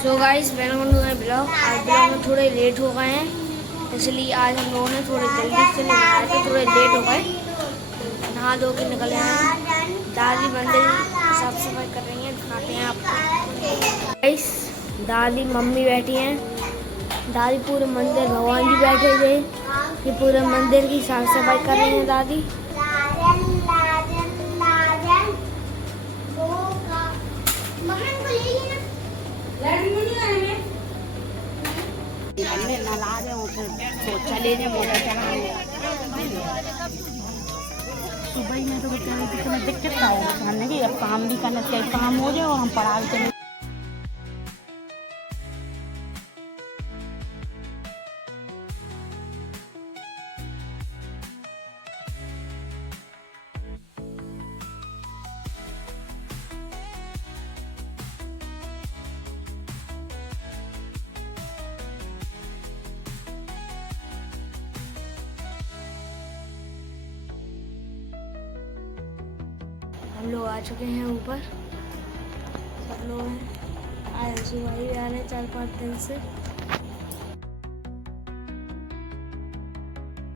So guys welcome to my blog. आज blog में थोड़े लेट हो गए हैं, इसलिए आज हम लोगों ने थोड़े जल्दी से बनाया था, थोड़े लेट हो गए। नहा धो के निकले हैं। दादी मंदिर साफ सफाई कर रही हैं, दिखाते हैं आपको। गाइस दादी मम्मी बैठी हैं, दादी पूरे मंदिर, भगवान जी बैठे थे, ये पूरे मंदिर की साफ सफाई कर रही हैं दादी। चले मोटर चलाने सुबह ही मैं तो तुम्हें दिक्कत ना होगा खाने की। अब काम भी करना चाहिए, काम हो जाए और हम पढ़ा भी चले। हम लोग आ चुके हैं ऊपर, सब लोग हैं। आज सुबह ही आ रहे 4-5 दिन से।